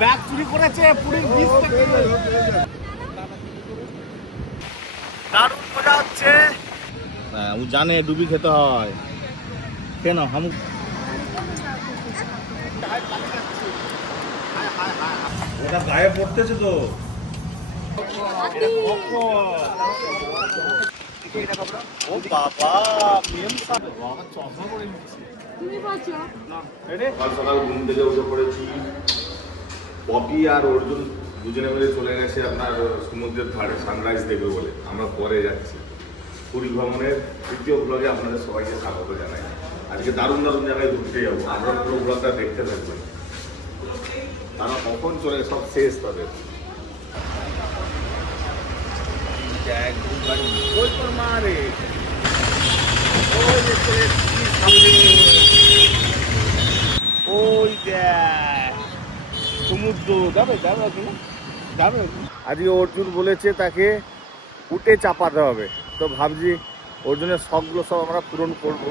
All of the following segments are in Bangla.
ব্যাগ চুরি করেছে পুরীর বিচ থেকে। দারুণ মজা হচ্ছে। হ্যাঁ ও জানে ডুবি খেতে হয়। কেন হামু ওটা গায়ে পড়তেছে তো। ও বাবা চশমা পরে নিচ্ছি। সকাল সকাল ঘুম থেকে উঠে পড়েছি। পপি আর অর্জুন দুজনে মিলে চলে গেছে আপনার সমুদ্রের ধারে সানরাইজ দেখবে বলে। আমরা পরে যাচ্ছি। পুরী ভ্রমণের তৃতীয় ব্লগে আপনাদের সবাইকে স্বাগত জানাই। আজকে দারুণ দারুণ জায়গায় ঘুরতে যাবো। আমরা পুরো ব্লগটা দেখতে থাকবেন। তারা কখন চলে সব শেষ তাদের। ওই তোর মা রে ওই দেখ সমুদ্র যাবে যাবে ওখানে যাবে। আজকে অর্জুন বলেছে তাকে উঠে চাপাতে হবে, তো ভাবছি অর্জুনের শখগুলো সব আমরা পূরণ করব।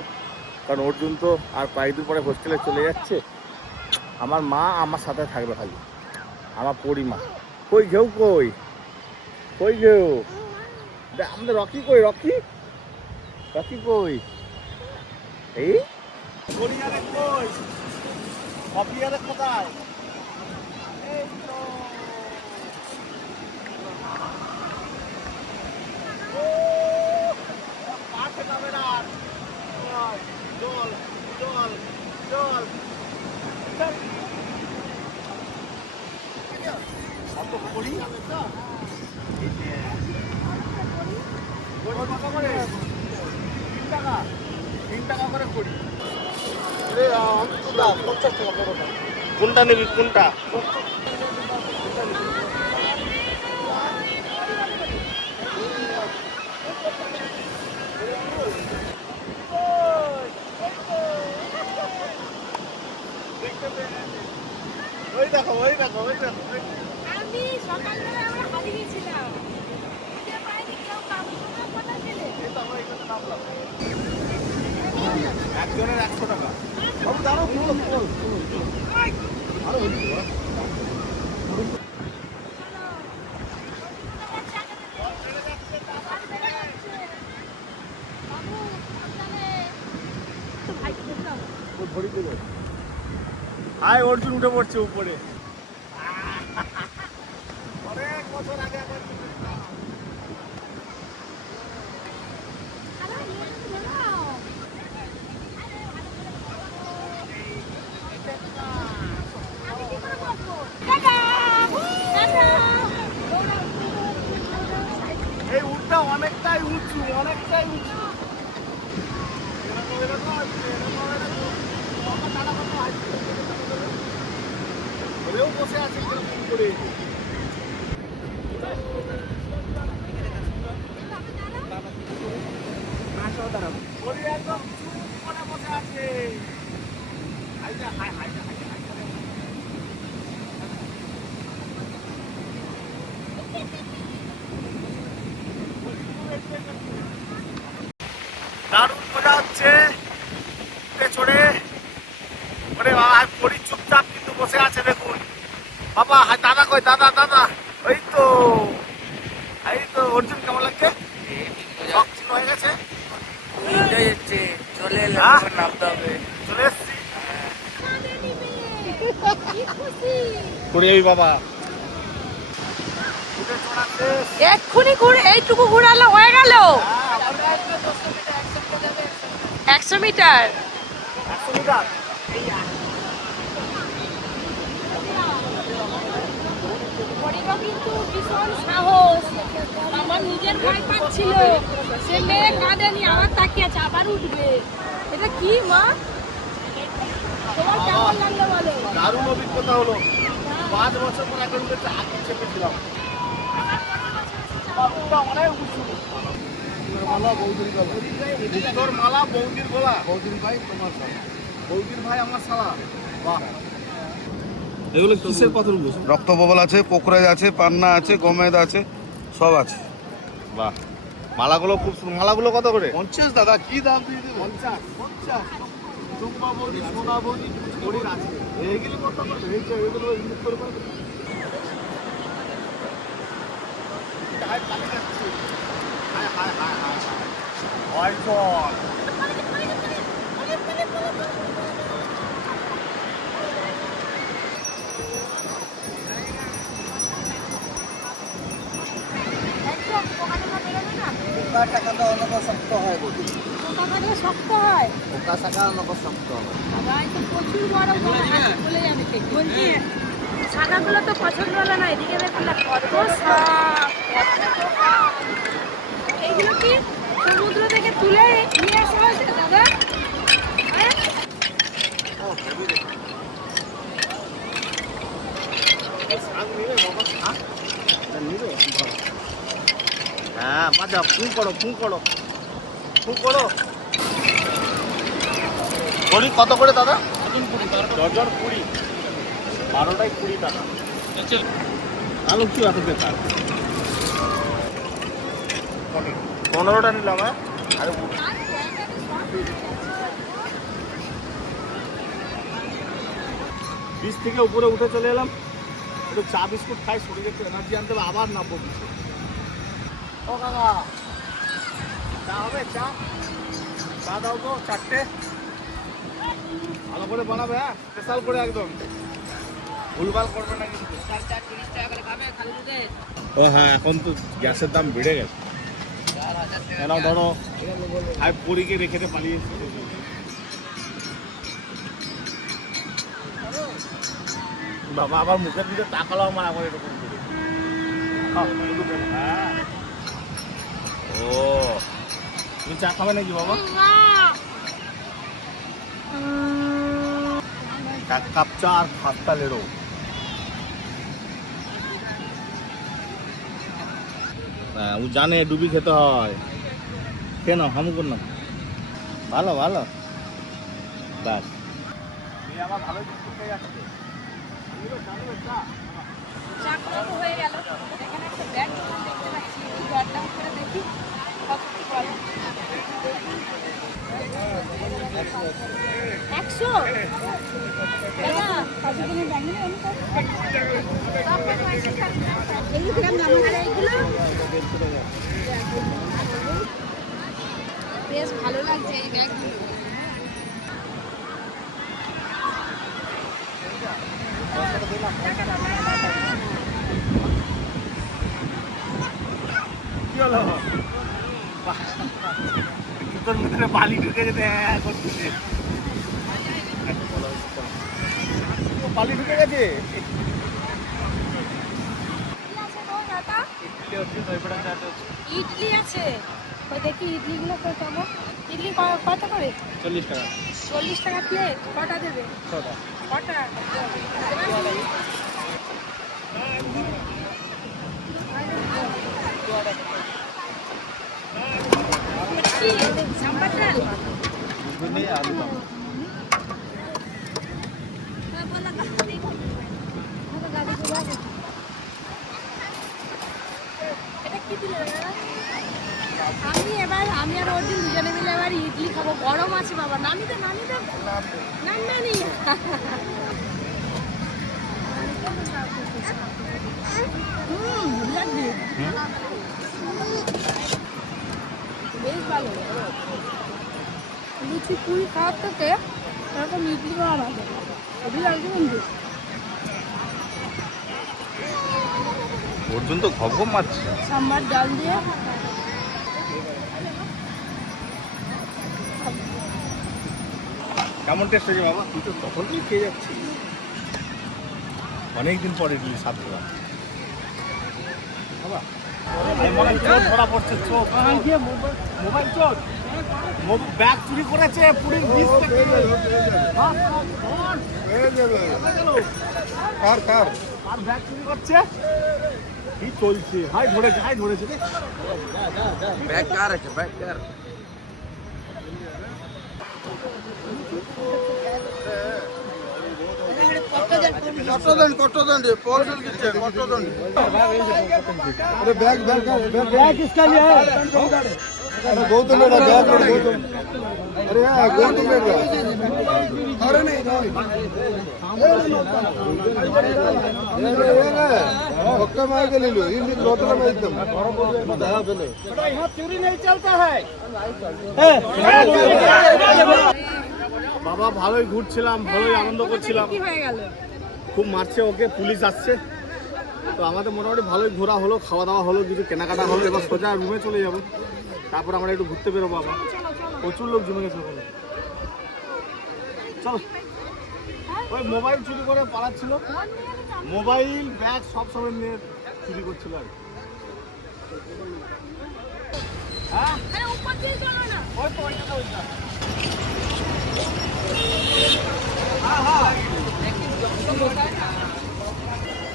কারণ অর্জুন তো আর কয়েকদিন পরে হোস্টেলে চলে যাচ্ছে। আমার মা আমার সাথে থাকবে খালি, আমার পরিমা। কই ঘেউ কই কই ঘেউ আমাদের রকি কই রকি রকি কই এই গড়িয়ারে কই কপিয়ারে কোথায় এই তো পাশে ক্যামেরা জল জল জল কত করি কোনটা নিবি কোনটা? ওই দেখো ওই দেখো ওই দেখো। আমি সকালবেলা আমরা হারিয়েছিলাম। একজনের 100 টাকা। বাবু দাঁড়াও হাই অর্জুন উঠে পড়ছে উপরে। অনেক বছর আগে এই উঠটা অনেকটাই উঁচু অনেকটাই উঁচু। বসে আছে করে একদম চুপ করে বসে আছে। দারুণ মজা হচ্ছে চড়ে। ওরে বাবা পরি চুপচাপ কিন্তু বসে আছে দেখুন। বাবা দাদা কই দাদা দাদা ওই তো অর্জুন কেমন লাগছে? শখ ছিল হয়ে গেছে চলে এসছি করে এই বাবা এক্ষুনি ঘুরে এইটুকু ঘুরালো হয়ে গেল 100 মিটার। কিন্তু ভীষণ সাহস, আমার নিজের ভয় পাচ্ছিল। সে মেয়ে কাঁদেনি, আমার তাকিয়ে আছে আবার উঠবে। এটা কি মা তোমার কেমন লাগলো বলো? দারুণ অভিজ্ঞতা হলো। 5 বছর পর এখন আগে চেপেছিলাম। অনেক উঁচু মালা বৌদির গলা, তোর মালা বৌদির গলা। বৌদির ভাই তোমার শালা, বৌদির ভাই আমার শালা। বাহ এগুলো কিসের পাথরগুলো? রক্তববল আছে, পোকরাজ আছে, পান্না আছে, গমেদ আছে, সব আছে। বাহ মালাগুলো খুব সুন্দর। মালাগুলো কত করে? 50 দাদা, কি দাম দিয়ে দেবো? 50 50 চুম্বা বৌদি সোনা বৌদি ঘড়ির আছে। এইগুলো কত করে এইগুলো ইউজ করে পারবে হাই পানি যাচ্ছে high high high high high চল একদম পোকা টোকা বেরোবে না? পোকা টাকাটা অনেক শক্ত হয় বলি পোকা কাটলে শক্ত হয়। পোকা শাখা অনেক শক্ত হয় বাবা, এই তো প্রচুর বড় পোকা, হাত খুলে যাবে ঠিক। বলছি, শাখাগুলো তো পছন্দ হলো না, এদিকে দেখুন না কত সাপ, কত পোকা। এইগুলো কি সমুদ্র থেকে তুলে নিয়ে আসা হয়েছে দাদা? হ্যাঁ? হ্যাঁ বাজা ফু করো ফু করো ফু করো বলি কত করে দাদা ডজন 20 12টায় 20 টাকা আলু কি আছে বেকার 15টা নিলাম হ্যাঁ আরে আর জায়গাটা সব ঠিক আছে। বীজ থেকে উপরে উঠে চলে এলাম একটু চা বিস্কুট খাই শরীরে একটু এনার্জি আনতে হবে আবার নামবো নিচে ও কাকা চা হবে চা চা দাও তো 4টে ভালো করে বানাবে হ্যাঁ স্পেশাল করে একদম ভুলভাল করবে না কিন্তু ও হ্যাঁ এখন তো গ্যাসের দাম বেড়ে গেছে এনাও ধরো আর পুরীকে রেখে দিয়ে পালিয়ে এসেছে বাবা আবার মুখের দিকে তাকালো আমার আবার এরকম করে হ্যাঁ ও তুমি চা খাবে নাকি বাবা এক কাপ চা আর খাস্তা লেড়ো হ্যাঁ ও জানে ডুবি খেতে হয় কেন হামুকুর না ভালো ভালো ব্যাস আমার ভালো বিস্কুট খেয়ে যাচ্ছে চা খাওয়া তো হয়ে গেল। এখানে একটা ব্যাগ দোকান দেখতে পাচ্ছি, একটু দরদাম করে দেখি কত কি বলে। 100? দাদা, কতদিনের ব্যাগ নিলে আমি কত? এগুলো কিরম দাম? আর এইগুলো? বেশ ভালো লাগছে এই ব্যাগগুলো। কি হলো তোর ভিতরে বালি ঢুকে যেতে করতেছে বালি ঢুকে গেছে ইডলি আছে, ওই দেখি ইডলিগুলো কত পাবো। ইডলি কত করে? 40 টাকা 40 টাকা প্লেট। কটা দেবে? কটা? কি সাম্বার ডাল? এটা কি দিলে দাদা? আমি আর অর্জুন দুজনে মিলে এবার ইডলি খাবো। গরম আছে বাবা, নামি দে নান নানি। বেশ ভালো। লুচি পুরি খাওয়ার থেকে এরকম ইডলি খাওয়া ভালো। খুবই লাগছে কিন্তু। অর্জুন তো ঘপ ঘপ মারছে সাম্বার ডাল দিয়ে কেমন টেস্ট হয়েছে বাবা তুই তো তখন তুই খেয়ে যাচ্ছিস অনেকদিন পরে ইডলি স্বাদ পেলাম বাবা মনে চোখ ধরা পড়ছে চোখ মোবাইল চোখ ব্যাগ চুরি করেছে পুরীর বীজ থেকে কার আর ব্যাগ চুরি করছে কি চলছে হাই ধরেছে রে ব্যাগ কার আছে ব্যাগ কার কট্টদণ্ড পৌঁছল কিচ্ছে কট্টদণ্ড अरे बैग बैग बैग बैग किसका लिया है गौतम बेटा गया गौतम अरे हाँ गौतम बेटा अरे नहीं पक्का मार के ले लो इन लोटला में एकदम यहाँ चोरी नहीं चलता है বাবা ভালোই ঘুরছিলাম, ভালোই আনন্দ করছিলাম। কি হয়ে গেল? খুব মারছে ওকে, পুলিশ আসছে। তো আমাদের মোটামুটি ভালোই ঘোরা হলো, খাওয়া দাওয়া হলো, কিছু কেনাকাটা হলো। এবার সোজা রুমে চলে যাবো, তারপর আমরা একটু ঘুরতে বেরোবো। আবার প্রচুর লোক জমে গেছে ওখানে। চলো। ওই মোবাইল চুরি করে পালাচ্ছিল, মোবাইল ব্যাগ সব সময় নিয়ে চুরি করছিল আর কি। হ্যাঁ আরে উপর দিয়ে চলো না। ওই তো ওইটা ওইটা।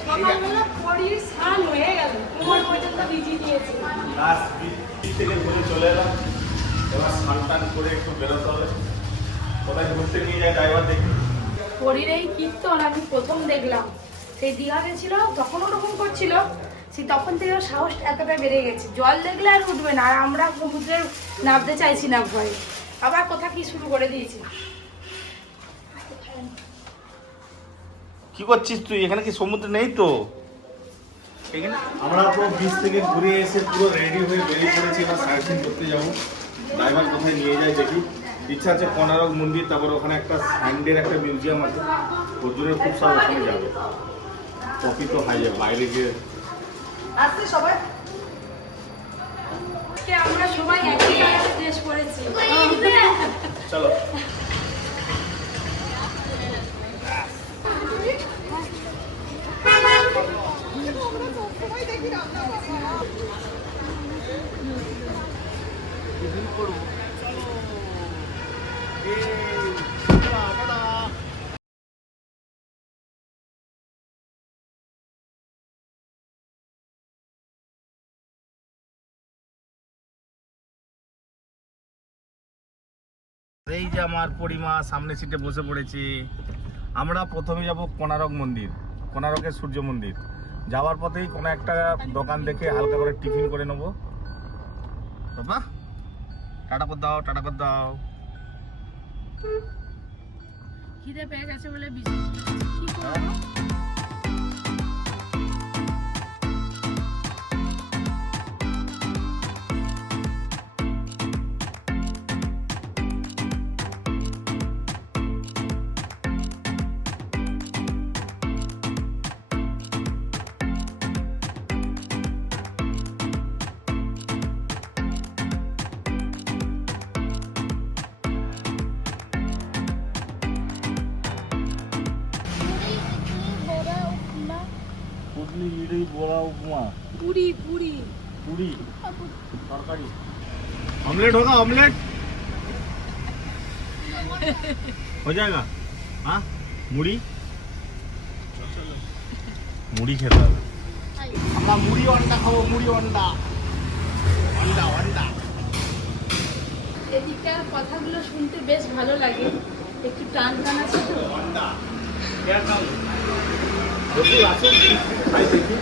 সকালবেলা পরির স্নান হয়ে গেল, কোমর পর্যন্ত ভিজিয়ে দিয়েছে। লাস্ট বিচ থেকে ঘুরে চলে এলাম। এবার স্নান টান করে একটু বেরোতে হবে। কোথায় ঘুরতে নিয়ে যায় ড্রাইভার দেখি। পরির এই কীর্তন আমি প্রথম দেখলাম। সেই দীঘা গেছিল তখন ওরকম করছিল, সেই তখন থেকে ওর সাহস এতটা বেড়ে গেছে। জল দেখলে আর উঠবে না, আর আমরা সমুদ্রে নামতে চাইছি না ভয়ে। আবার কোথা কি শুরু করে দিয়েছি। কি করছিস তুই? এখানে কি সমুদ্র নেই তো? আমরা তো বিচ থেকে ঘুরে এসে পুরো রেডি হয়ে বেরিয়ে পড়েছি। এবার সাইক্লিং করতে যাবো। ড্রাইভার কোথায় নিয়ে যায় দেখি। ইচ্ছা আছে কোনারক মন্দির, তারপর ওখানে একটা স্যান্ডের একটা মিউজিয়াম আছে, অর্জুনের খুব সারা ওখানে যাবে। কপি তো হাই যাবে বাইরে গিয়ে। আজকে সবাই আমরা সবাই একই কালারের ড্রেস পরেছি। চলো। এই যে আমার পরিমা সামনে সিটে বসে পড়েছি। আমরা প্রথমে যাব কোনারক মন্দির, কোনারকের সূর্য মন্দির। যাওয়ার পথেই কোনো একটা দোকান দেখে হালকা করে টিফিন করে নেবো। বাবা টাটা করে দাও, টাটা করে দাও। খিদে পেয়ে গেছে বলে কি করব? পুডলি, ইডলি, বড়া, উপমা, পুরি পুরি পুরি, তরকারি, ऑमलेट होगा ऑमलेट हो जाएगा। हाँ মুড়ি, মুড়ি খেতে হবে। আমরা মুড়ি অন্ডা খাবো, মুড়ি অন্ডা, অন্ডা অন্ডা। এদিককার কথাগুলো শুনতে বেশ ভালো লাগে, একটু টান টান আছে তো। অন্ডা क्या काम देखो आसो भाई देखिए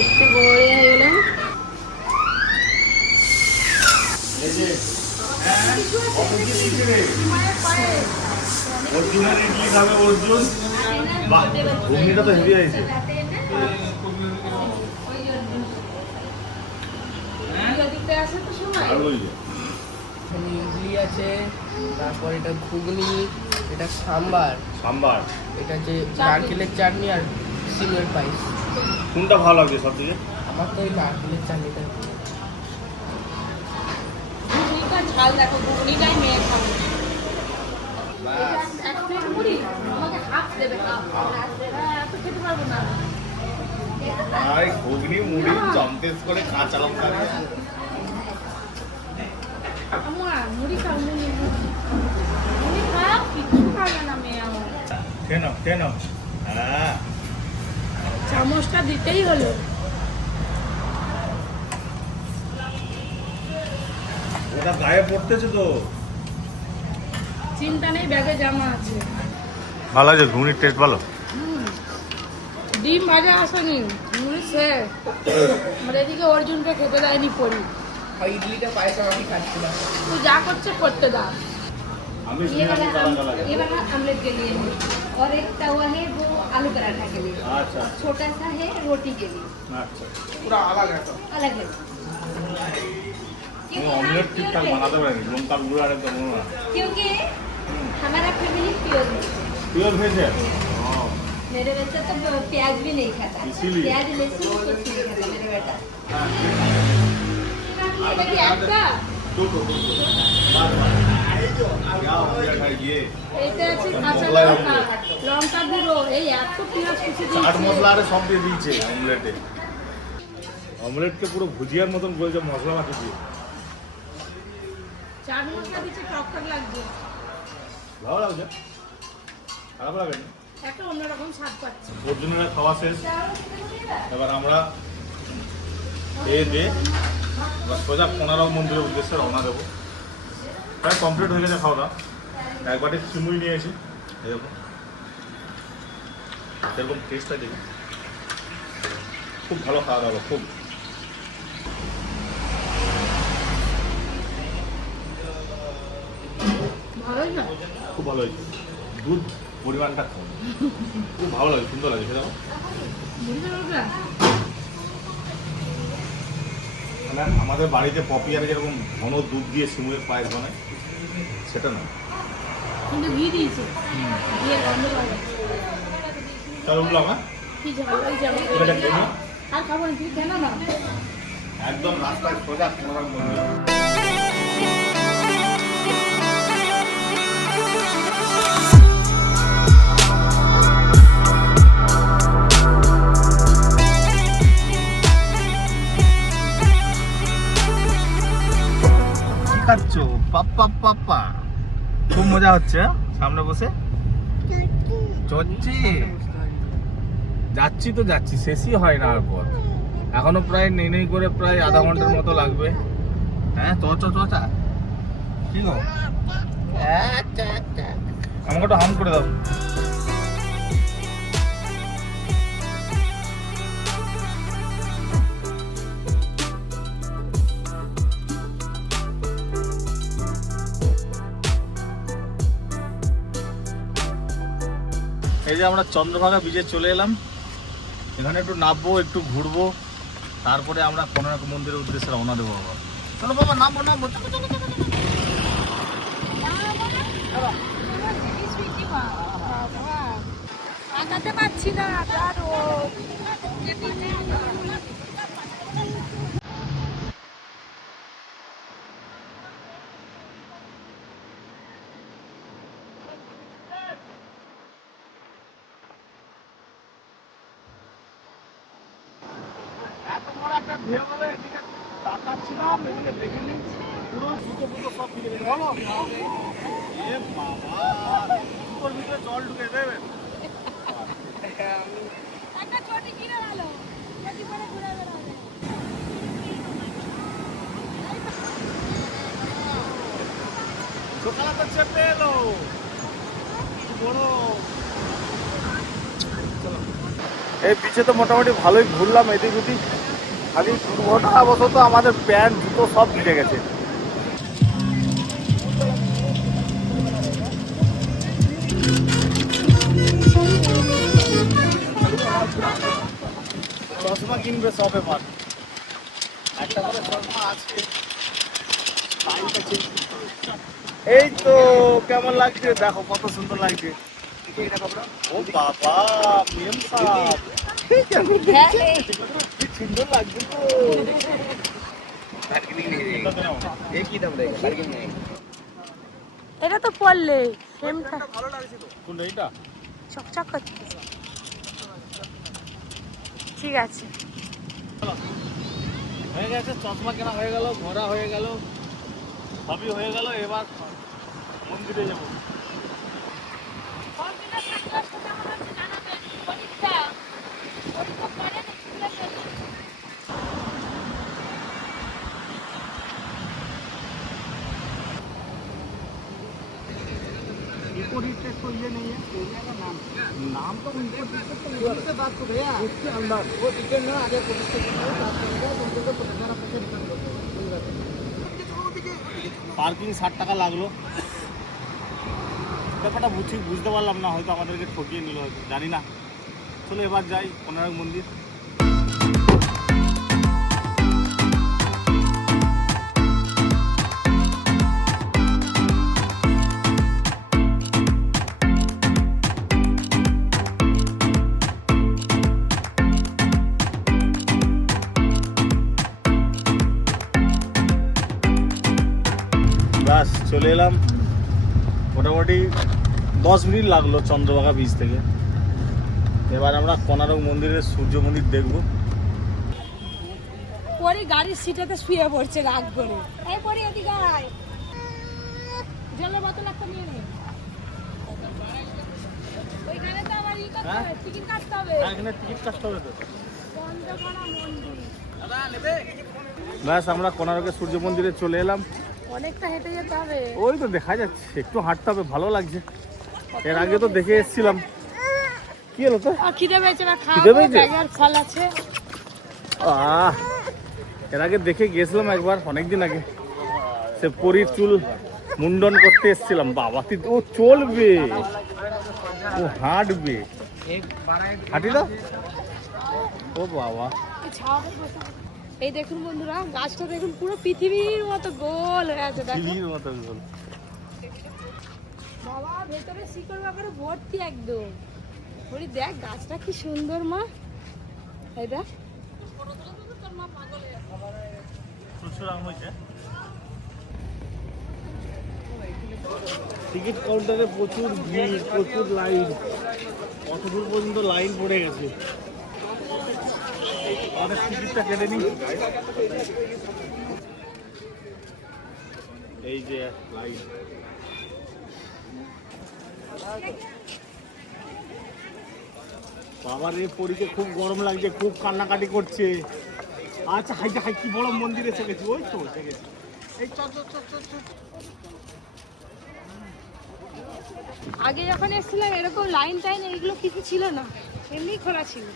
একটু বড় হয়ে গেলেন। এই যে অফিসে শিখে রে অর্জুনের ইডলি খাবে অর্জুন। বাহ ঘুগনিটা তো হেভি আছে। আর বলি এখানে ইডলি আছে, তারপর এটা ঘুগনি, এটা সাম্বার, সাম্বার, এটা যে নারকেলের চাটনি আর সিমের পায়েস। কোনটা ভালো লাগছে সব থেকে? আমার তো ওই নারকেলের চাটনিটা। ঘুগনিটা ঝাল দেখো, ঘুগনিটাই মেয়ে খাবে। এক প্লেট মুড়ি আমাকে হাফ দেবে, হাফ। হ্যাঁ এত খেতে পারবো না। আর ঘুগনি মুড়ি জমতেস করে কাঁচা লঙ্কা আমার মুড়ি খাও, মুড়ি মুড়ি খাও, কিছু খাবে না মেয়ে আমার। কেন হ্যাঁ চামচটা দিতেই হলো। ওটা গায়ে পড়তেছে তো। চিন্তা নেই, ব্যাগে জামা আছে। ভালো আছে ঘুগনির টেস্ট ভালো। ডিম ভাজা আসেনি মুড়ি শেষ আমার এদিকে অর্জুনকে খেতে দেয়নি পড়ি আর ইডলিটা পায়েসা আমি খাচ্ছিলাম। তুই যা করছে করতে দাও আমি ये वाला ये वाला ऑमलेट के लिए है और एक तवा है वो आलू पराठा के लिए আচ্ছা छोटा सा है रोटी के लिए আচ্ছা পুরো আলাদা একটা। अलग है আমি অমলেট ঠিকঠাক বানাতে পারিনি, লঙ্কা গুঁড়ো আর একদম মনে হয় क्योंकि हमारा फैमिली प्योर है পিওর ভেজে मेरे बच्चा तो प्याज भी नहीं खाता इसीलिए। प्याज लहसुन कुछ नहीं खाता मेरा बेटा এটা কি একটা এতে আছে কাঁচা লঙ্কা লঙ্কা গুঁড়ো এই এত পেঁয়াজ কুচি চাট দিয়েছে মশলা আরে সব দিয়ে দিয়েছে অমলেটে। অমলেটকে পুরো ভুজিয়ার মতন করেছে মশলা মাখি দিয়ে। চাট মশলা দিচ্ছে টক টক লাগছে ভালো লাগছে, খারাপ লাগেনি। একটা অন্যরকম স্বাদ পাচ্ছে অর্জুনেরা খাওয়া শেষ, এবার আমরা খেয়ে দিয়ে এবার সোজা কোনারক মন্দিরের উদ্দেশ্যে রওনা দেবো। প্রায় কমপ্লিট হয়ে গেছে খাওয়া দাওয়া। একবারে চিমুই নিয়ে এসি, এরকম সেরকম টেস্টটা দেখি, খুব ভালো খাওয়া দাওয়া, খুব। ভালোই না খুব ভালো হয়েছে, দুধ পরিমাণটা কম, খুব ভালো লাগে, সুন্দর লাগে সেটা। বুঝতে পারবে মানে আমাদের বাড়িতে পপিয়ারে যেরকম ঘন দুধ দিয়ে সিমুয়ের পায়েস বানায় সেটা না। কিন্তু ঘি দিয়েছে ঘিয়ের গন্ধ পাবে তাহলে বললাম হ্যাঁ কি যাবে ওই যাবে এটা খেয়ে নিই। আর খাবো না তুই কেন না একদম রাস্তায় সোজা কোনারক মন্দির। কি খাচ্ছ? পাপ্পা পাপ্পা, খুব মজা হচ্ছে সামনে বসে। চচ্ছি যাচ্ছি তো যাচ্ছি, শেষই হয় না আর পথ। এখনো প্রায় নেই নেই করে প্রায় আধা ঘন্টার মতো লাগবে। হ্যাঁ চচা কি গো, আমাকে একটু হাম করে দাও। এই যে আমরা চন্দ্রভাগা বিচে চলে এলাম, এখানে একটু নামবো, একটু ঘুরবো, তারপরে আমরা কোনারক মন্দিরের উদ্দেশ্যে রওনা দেবো। বাবা চলো বাবা, নামবো নামবো, চলো চলো চলো চলো। আগাতে পারছি না আরো জল ঢুকে দেবে। একটা চটি কিনে ভালো চটি পরে ঘুরে বেড়াবে সকালে তো চেপে এলো বড়। এই পিছে তো মোটামুটি ভালোই ঘুরলাম এদিক ওদিক, খালি দুর্ঘটনাবশত আমাদের প্যান্ট জুতো সব ভিজে গেছে। চশমা কিনবে সব, এবার একটা করে চশমা আছে। এই তো কেমন লাগছে দেখো, কত সুন্দর লাগছে। ও বাবা মেম সাহেব, কি সুন্দর লাগছে তো। এটা তো পড়লে ফ্রেমটা কোনটা এইটা? চকচক করছে ঠিক আছে হয়ে গেছে, চশমা কেনা হয়ে গেল, ঘোরা হয়ে গেল, সবই হয়ে গেল। এবার মন্দিরে যাবো। कोई ये नहीं है एरिया का नाम तो उनको से बात कर रहे हैं उसके अंदर वो टिकट ना आगे पुलिस स्टेशन में बात करेंगे उनको तो पुलिस पैसे रिटर्न कर পার্কিং 60 টাকা লাগলো। ব্যাপারটা ঠিক বুঝতে পারলাম না, হয়তো আমাদেরকে ঠকিয়ে নিল, হয়তো জানি না। চলো এবার যাই কোনারক মন্দির। বাস চলে এলাম, মোটামুটি 10 মিনিট লাগলো চন্দ্রভাগা বীচ থেকে। এবার আমরা কোনারক মন্দিরের সূর্য মন্দির দেখব। পরে গাড়ির সিটেতে শুয়ে পড়ছে রাগ করে। এই পরে এদিকে আয়, জলের বোতল একটা নিয়ে নে। ওইখানে তো আবার করতে হবে, টিকিট কাটতে হবে। এখানে টিকিট কাটতে হবে তো। চন্দ্রকোনা মন্দির। ব্যাস আমরা কোনারকের সূর্য মন্দিরে চলে এলাম। অনেকটা হেঁটে যেতে হবে। ওই তো দেখা যাচ্ছে, একটু হাঁটতে হবে, ভালো লাগছে। এর আগে তো দেখে এসেছিলাম। কি হলো তো? খিদে পেয়েছে না, খিদে খাবো, পেয়েছে? ব্যাগের ফল আছে। এর আগে দেখে গেছিলাম একবার, অনেকদিন আগে। সে পরীর চুল মুন্ডন করতে এসেছিলাম। বাবা ও চলবে, ও হাঁটবে, হাঁটি না ও বাবা। এই দেখুন বন্ধুরা, গাছটা দেখুন পুরো পৃথিবীর মতো গোল হয়ে আছে। দেখো ঝিলির মতো গোল। বাবা ভেতরে শিকড় বাকড়ে ভর্তি একদম। বলি দেখ গাছটা কি সুন্দর মা, এই দেখ। প্রচুর আম হয়েছে। টিকিট কাউন্টারে প্রচুর ভিড়, প্রচুর লাইন, কত দূর পর্যন্ত লাইন পড়ে গেছে। আমাদের টিকিটটা কেটে নি। এই যে লাইন, বাবার এই পরীকে খুব গরম লাগছে, খুব কান্নাকাটি করছে। আচ্ছা হাই হাই, কি বড় মন্দির এসে গেছি। ওই তো এসে গেছি। এই চল। আগে যখন এসেছিলাম এরকম লাইন টাইন এইগুলো কিছু ছিল না, এমনি খোলা ছিল।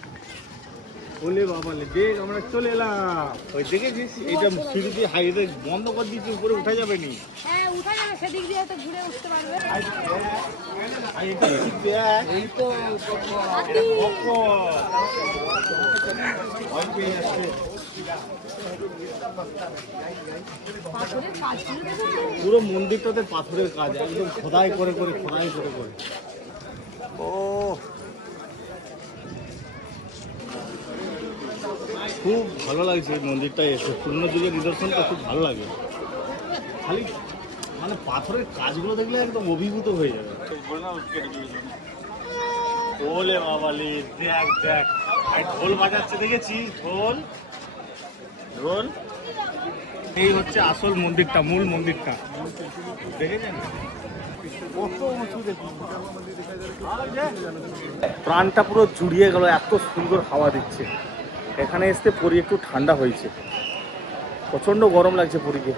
বলে বাবালে দেখ আমরা চলে এলাম। ওই দেখেছিস এইটা সিঁড়ি দিয়ে হাইওয়ে বন্ধ করে দিয়েছে, উপরে উঠা যাবে নি। হ্যাঁ উঠা যাবে, সেদিক দিয়ে হয়তো ঘুরে উঠতে পারবে। আর এটা কি দেখ, এই তো হাতি। পাথরের কাজগুলো দেখেছো? পুরো মন্দিরটাতে পাথরের কাজ, একদম খোদাই করে করে। ও খুব ভালো লাগছে এই মন্দিরটা এসে। পুরনো যুগের নিদর্শনটা খুব ভালো লাগে। খালি মানে পাথরের কাজগুলো দেখলে একদম অভিভূত হয়ে যাবে। ওলে বাবালে দেখ দেখ, আর ঢোল বাজাচ্ছে দেখেছিস? ঢোল। এই হচ্ছে আসল মন্দিরটা, মূল মন্দিরটা দেখেছেন কত উঁচু। দেখুন প্রাণটা পুরো জুড়িয়ে গেল, এত সুন্দর হাওয়া দিচ্ছে। এখানে এসে পরি একটু ঠান্ডা হয়েছে, প্রচন্ড গরম লাগছে পরীকে।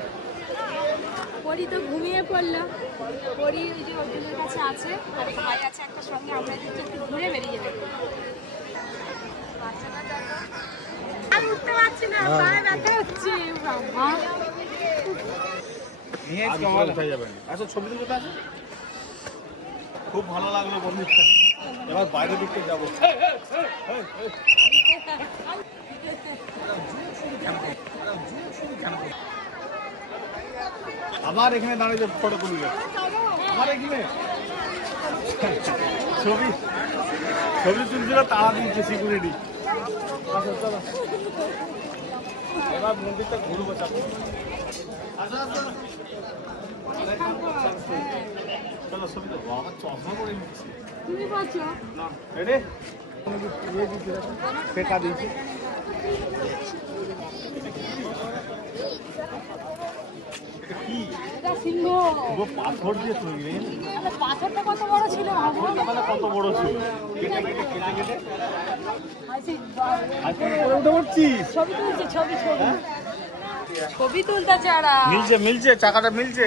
পরি তো ঘুমিয়ে পড়লো। পরি ওই যে অর্জুনের কাছে আছে, আর ভাই আছে একটা সঙ্গে। আমরা এদিকে একটু ঘুরে বেরিয়ে যাবো। আমি উঠতে পারছি না, পায়ে ব্যথা হচ্ছে বাবা। আচ্ছা ছবি তুলতে আছে, খুব ভালো লাগলো বন্ধুটা। এবার বাইরের দিকে যাবো। আবার এখানে দাঁড়িয়ে ফটো তুলবে, আবার এখানে ছবি তুলছিল, তারা দিচ্ছে সিকিউরিটি। আচ্ছা চলো এবার মন্দিরটা ঘুরবো। আচ্ছা চলো ছবি তো। বাবা চশমা করে নিচ্ছি। তুমি বলছো না রেডি? পেটা দিয়েছি। কি এটা সিংহ। পুরো পাথর দিয়ে তৈরি। পাথরটা কত বড় ছিল ভাবো। কত বড় ছিল। কেটে উঠে পড়ছিস। ছবি তুলছে, ছবি তুলতেছে। ওরা মিলছে চাকাটা মিলছে।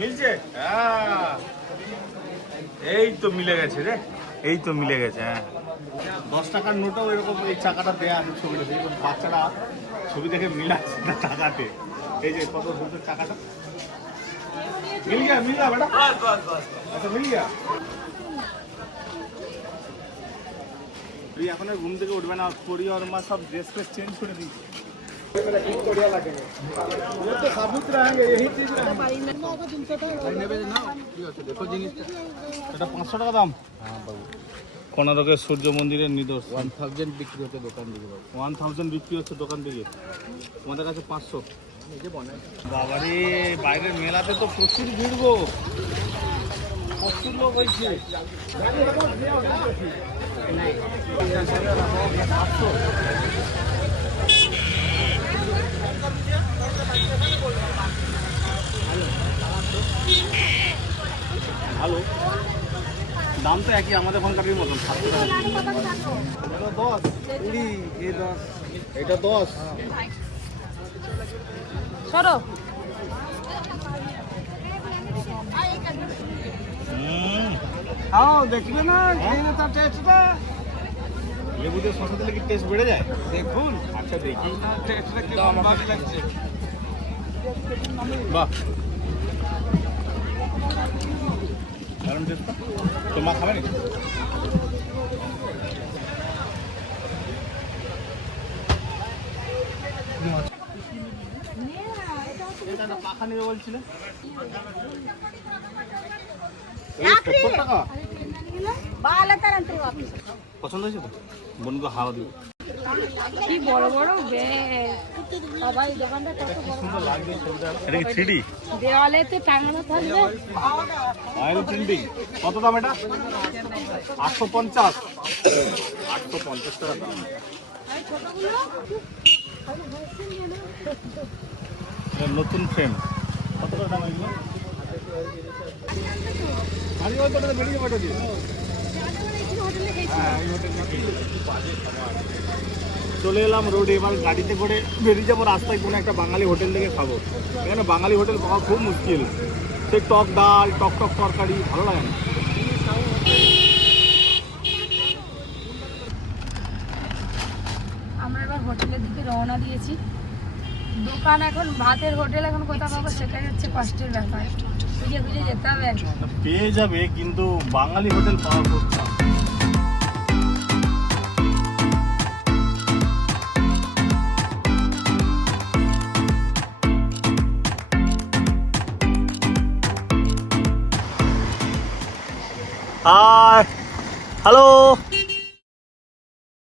মিলছে? হ্যাঁ, এই তো মিলে গেছে রে, এই তো মিলে গেছে। হ্যাঁ, 10 টাকার নোটও এরকম এই চাকাটা দেয়া আছে, ছবি দেখে বাচ্চারা ছবি দেখে মিলাচ্ছে না টাকাতে। এই যে কত সুন্দর চাকাটা, মিল গিয়া বেটা, আচ্ছা মিল গিয়া। তুই এখন ঘুম থেকে উঠবে না, তোরি ওর মা সব ড্রেস ফ্রেস চেঞ্জ করে দিয়েছে। এটা 500 টাকা দাম। কোনারকের সূর্য মন্দিরের নিদর্শন। 1000 বিক্রি হতে দোকান দিকে 1000 বিক্রি হচ্ছে দোকান থেকে, তোমাদের কাছে 500। বাবারে, বাইরের মেলাতে তো প্রচুর ভিড় গো, প্রচুর লোক হয়েছে। ভালো দাম তো একই আমাদের ওখানকার মতন, 700 টাকা। এটা 10, 20, এই 10, এটা 10। সরো। খাও, দেখবে না খেয়ে তার টেস্টটা। লেবু দিয়ে শসা দিলে কি টেস্ট বেড়ে যায়? দেখুন, আচ্ছা দেখি টেস্টটা কেমন লাগছে। বাহ, দারুণ টেস্টটা। তো মা খাবে নাকি? এটা পাখা নেবে বলছিলে? 70 টাকা। পছন্দ হয়েছে তো? বোনকে হাওয়া দিব। কি বড় বড় ব্যাগ, সবাই দোকানটা কত বড়। সুন্দর লাগছে ছবিটা। এটা কি 3D? দেওয়ালে তো টাঙানো থাকবে। Oil printing. কত দাম এটা? 850। 850 টাকা দাম। এটা নতুন ফ্রেম। কত করে দাম এগুলো? গাড়ি ওই পাটাতে বেরিয়ে পাঠা দিয়ে। চলে এলাম রোডে, এবার গাড়িতে করে বেরিয়ে যাবো। রাস্তায় কোনো একটা বাঙালি হোটেল থেকে খাবো। এখানে বাঙালি হোটেল পাওয়া খুব মুশকিল। সেই টক ডাল, টক টক তরকারি ভালো লাগে না। আমরা এবার হোটেলের দিকে রওনা দিয়েছি। দোকান এখন, ভাতের হোটেল এখন কোথাও পাবো সেটাই হচ্ছে কষ্টের ব্যাপার। খুঁজে খুঁজে যেতে হবে। পেয়ে যাবে, কিন্তু বাঙালি হোটেল পাওয়া খুব চাপ। Hi, hello.